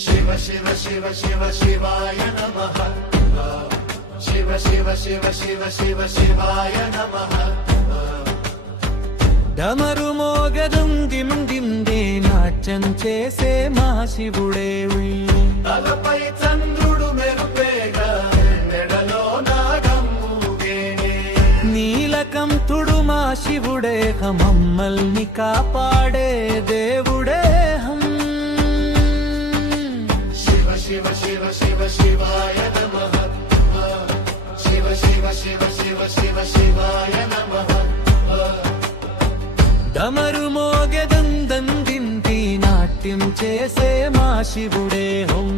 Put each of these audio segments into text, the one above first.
शिव शिव शिव शिवाय नमः। शिव शिव शिव शिव शिव शिवाय नमः। డమరు మోగదం దిం దిం దే నాట్యం చేసే మహాశివుడే తలపై చంద్రుడు మెరుపేగా నెడలో నాగమ్మూగేనే నీలకంఠుడు మా శివుడే మమ్మల్ని కాపాడే దేవుడే హం शिव शिव शिव शिवाय नमः। शिव शिव शिव शिव शिव शिवाय नमः। డమరు మోగెదం దందింటి నాట్యం చేసే మా శివుడే హం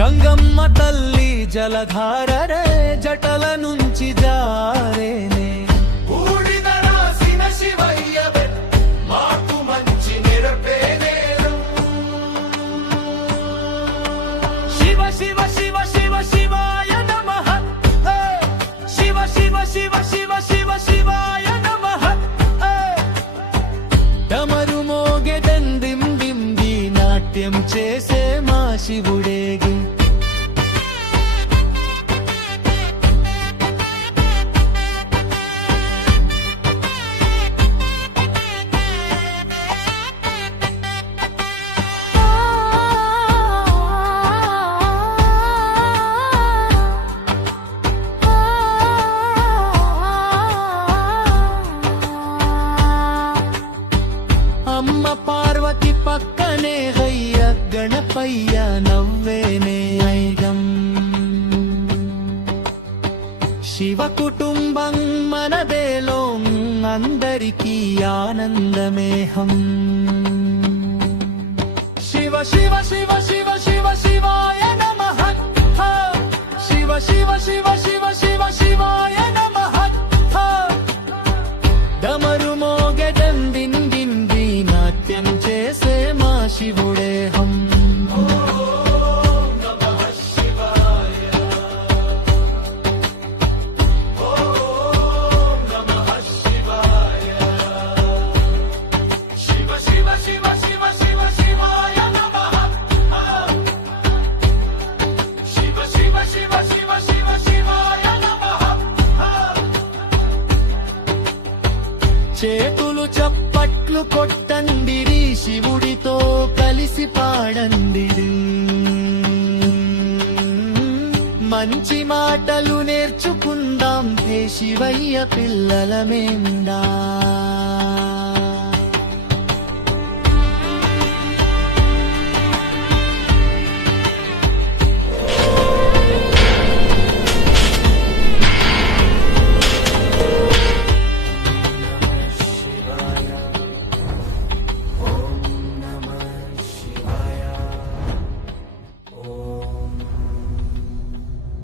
గంగమ్మ తల్లి జలధారరే జటల నుంచి జారేనే బూడిద రాసిన శివయ్యవే మాకు మంచి నిరపేనేలు శివ శివ శివ శివ శివాయ నమః శివ శివ శివ శివ శివ శివాయ నమః డమరు మోగె దందిం దింది నాట్యం చేసే మా శివుడేగి అమ్మ పార్వతి పక్కనే గయ్య గణపయ్య నవ్వేనే ఐగం శివ కుటుంబం మనదేలో అందరికీ ఆనందమే హం శివ శివ శివ శివ శివ శివాయ నమః శివ శివ శివ శివ శివ శివాయ నమః డమరు మోగె దందింది నాట్యం చేసే మా శివుడే హం చేతులు చప్పట్లు కొట్టండిరి శివుడితో కలిసి పాడండిరి మంచి మాటలు నేర్చుకుందాం హే శివయ్య పిల్లలమేందా